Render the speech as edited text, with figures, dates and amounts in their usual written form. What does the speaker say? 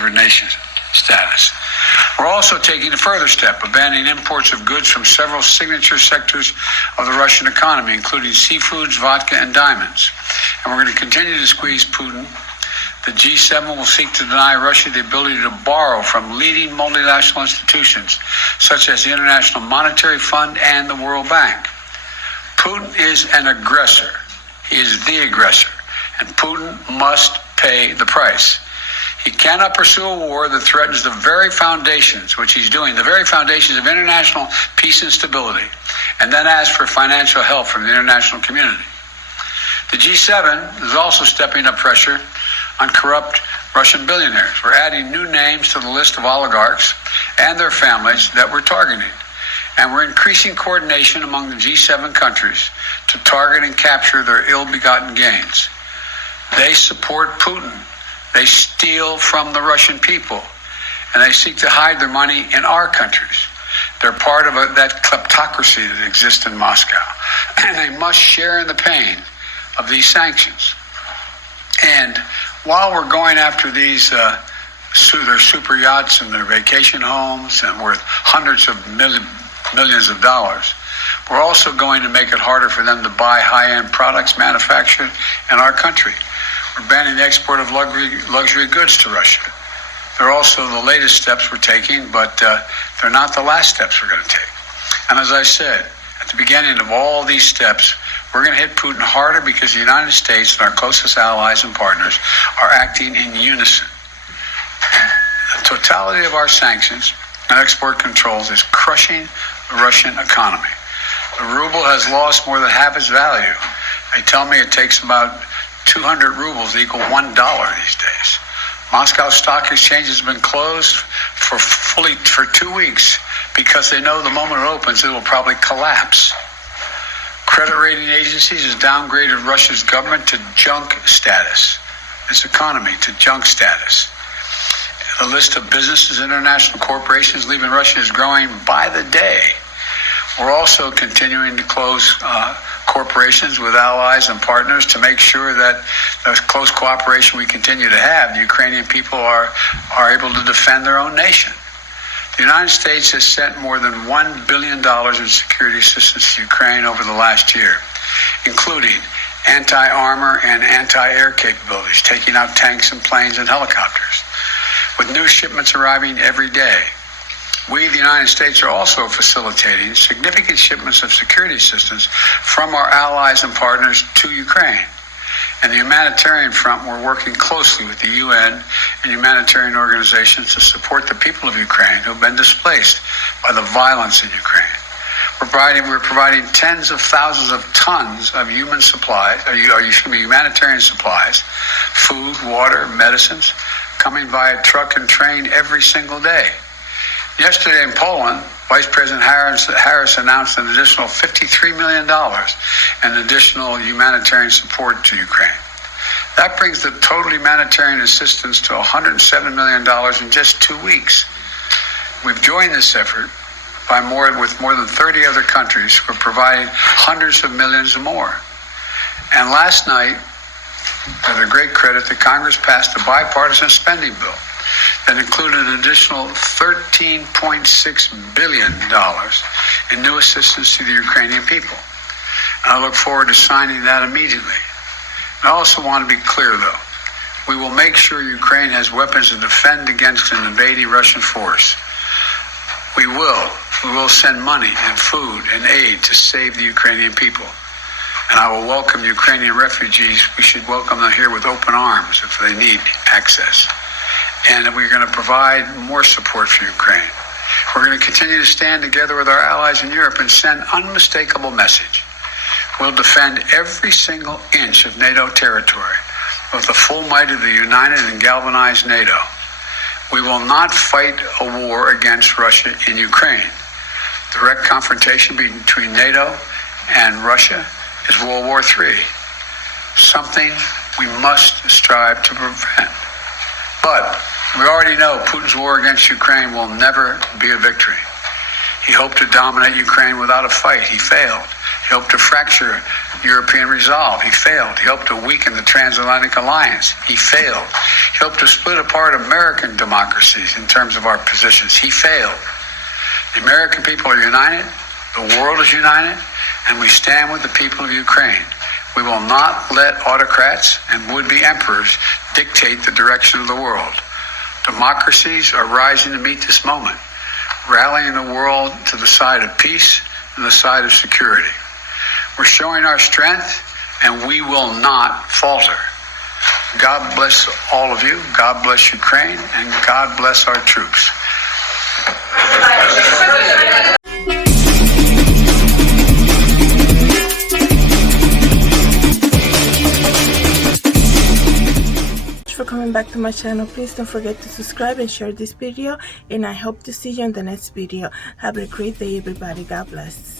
favored nation status. We're also taking a further step of banning imports of goods from several signature sectors of the Russian economy, including seafoods, vodka, and diamonds. And we're going to continue to squeeze Putin. The G7 will seek to deny Russia the ability to borrow from leading multinational institutions, such as the International Monetary Fund and the World Bank. Putin is an aggressor. He is the aggressor, and Putin must pay the price. He cannot pursue a war that threatens the very foundations, which he's doing, the very foundations of international peace and stability, and then ask for financial help from the international community. The G7 is also stepping up pressure on corrupt Russian billionaires. We're adding new names to the list of oligarchs and their families that we're targeting. And we're increasing coordination among the G7 countries to target and capture their ill-begotten gains. They support Putin. They steal from the Russian people, and they seek to hide their money in our countries. They're part of that kleptocracy that exists in Moscow, and they must share in the pain of these sanctions. And while we're going after these their super yachts and their vacation homes and worth hundreds of millions of dollars, we're also going to make it harder for them to buy high-end products manufactured in our country. We're banning the export of luxury goods to Russia. They're also the latest steps we're taking, but they're not the last steps we're going to take. And as I said, at the beginning of all these steps, we're going to hit Putin harder because the United States and our closest allies and partners are acting in unison. The totality of our sanctions and export controls is crushing the Russian economy. The ruble has lost more than half its value. They tell me it takes about 200 rubles to equal $1 these days. Moscow Stock Exchange has been closed for 2 weeks because they know the moment it opens, it will probably collapse. Credit rating agencies has downgraded Russia's government to junk status, its economy to junk status. The list of businesses, international corporations leaving Russia is growing by the day. We're also continuing to close corporations with allies and partners to make sure that the close cooperation we continue to have, the Ukrainian people are able to defend their own nation. The United States has sent more than $1 billion in security assistance to Ukraine over the last year, including anti-armor and anti-air capabilities, taking out tanks and planes and helicopters, with new shipments arriving every day. We, the United States, are also facilitating significant shipments of security assistance from our allies and partners to Ukraine. And the humanitarian front, we're working closely with the UN and humanitarian organizations to support the people of Ukraine who have been displaced by the violence in Ukraine. We're providing tens of thousands of tons of humanitarian supplies, food, water, medicines, coming via truck and train every single day. Yesterday in Poland, Vice President Harris announced an additional $53 million in additional humanitarian support to Ukraine. That brings the total humanitarian assistance to $107 million in just 2 weeks. We've joined this effort with more than 30 other countries who are providing hundreds of millions more. And last night, to their great credit, the Congress passed a bipartisan spending bill that included an additional $13.6 billion in new assistance to the Ukrainian people. And I look forward to signing that immediately. I also want to be clear, though. We will make sure Ukraine has weapons to defend against an invading Russian force. We will send money and food and aid to save the Ukrainian people. And I will welcome Ukrainian refugees. We should welcome them here with open arms if they need access. And we're going to provide more support for Ukraine. We're going to continue to stand together with our allies in Europe and send unmistakable message. We'll defend every single inch of NATO territory with the full might of the united and galvanized NATO. We will not fight a war against Russia in Ukraine. Direct confrontation between NATO and Russia is World War III, something we must strive to prevent. But we already know Putin's war against Ukraine will never be a victory. He hoped to dominate Ukraine without a fight. He failed. helped to fracture European resolve. He failed. He helped to weaken the transatlantic alliance. He failed. He helped to split apart American democracies in terms of our positions. He failed. The American people are united. The world is united. And we stand with the people of Ukraine. We will not let autocrats and would-be emperors dictate the direction of the world. Democracies are rising to meet this moment, rallying the world to the side of peace and the side of security. We're showing our strength, and we will not falter. God bless all of you. God bless Ukraine, and God bless our troops. For coming back to my channel, please don't forget to subscribe and share this video, and I hope to see you in the next video. Have a great day, everybody. God bless.